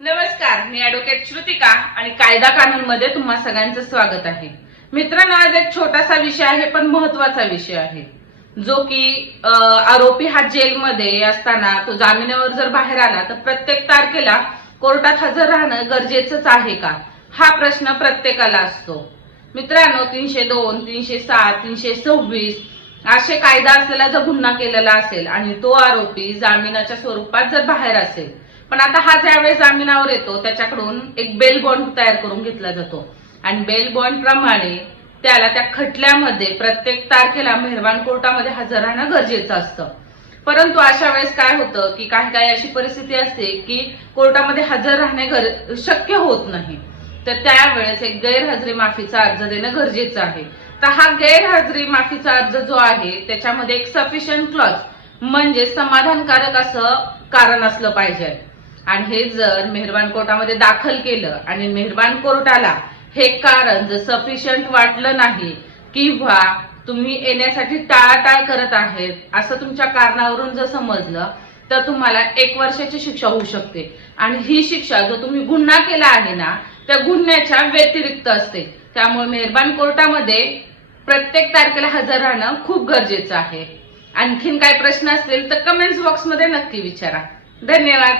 नमस्कार, मी ॲडव्होकेट श्रुतिका आणि कायदा कानून मध्ये तुम्हा सगळ्यांचं स्वागत आहे। मित्रांनो, आज एक छोटासा विषय आहे पण महत्त्वाचा विषय आहे, जो की आरोपी हा जेलमध्ये असताना तो जामिनावर जर बाहेर आला तर प्रत्येक तारखेला कोर्टात हजर राहणं गरजेचंच आहे का, हा प्रश्न प्रत्येकाला असतो। मित्रांनो, 302, 307, 326 असे कायदा असलेला जर गुन्हा केलेला असेल आणि तो आरोपी जामिनाच्या स्वरूपात जर बाहेर असेल, पण आता हा ज्यावेळेस जामिनावर येतो त्याच्याकडून एक बेल बॉन्ड तयार करून घेतला जातो आणि बेल बॉन्ड प्रमाणे त्याला त्या खटल्यामध्ये प्रत्येक तारखेला मेहरबान कोर्टामध्ये हजर राहणं गरजेचं असतं। परंतु अशा वेळेस काय होतं की काही अशी परिस्थिती असते की कोर्टामध्ये हजर राहणे शक्य होत नाही, तर त्यावेळेस एक गैरहजरी माफीचा अर्ज देणं गरजेचं आहे। तर हा गैरहजरी माफीचा अर्ज जो आहे त्याच्यामध्ये एक सफिशियंट क्लॉज म्हणजे समाधानकारक असं कारण असलं पाहिजे आणि हे जर मेहरबान कोर्टामध्ये दाखल केलं आणि मेहरबान कोर्टाला हे कारण जर सफिशियंट वाटलं नाही किंवा तुम्ही येण्यासाठी टाळाटाळ करत आहेत असं तुमच्या कारणावरून जर समजलं तर तुम्हाला 1 वर्षाची शिक्षा होऊ शकते आणि ही शिक्षा जो तुम्ही गुन्हा केला आहे ना त्या गुन्ह्याच्या व्यतिरिक्त असते। त्यामुळे मेहरबान कोर्टामध्ये प्रत्येक तारखेला हजर राहणं खूप गरजेचं आहे। आणखीन काय प्रश्न असतील तर कमेंट्स बॉक्समध्ये नक्की विचारा। धन्यवाद।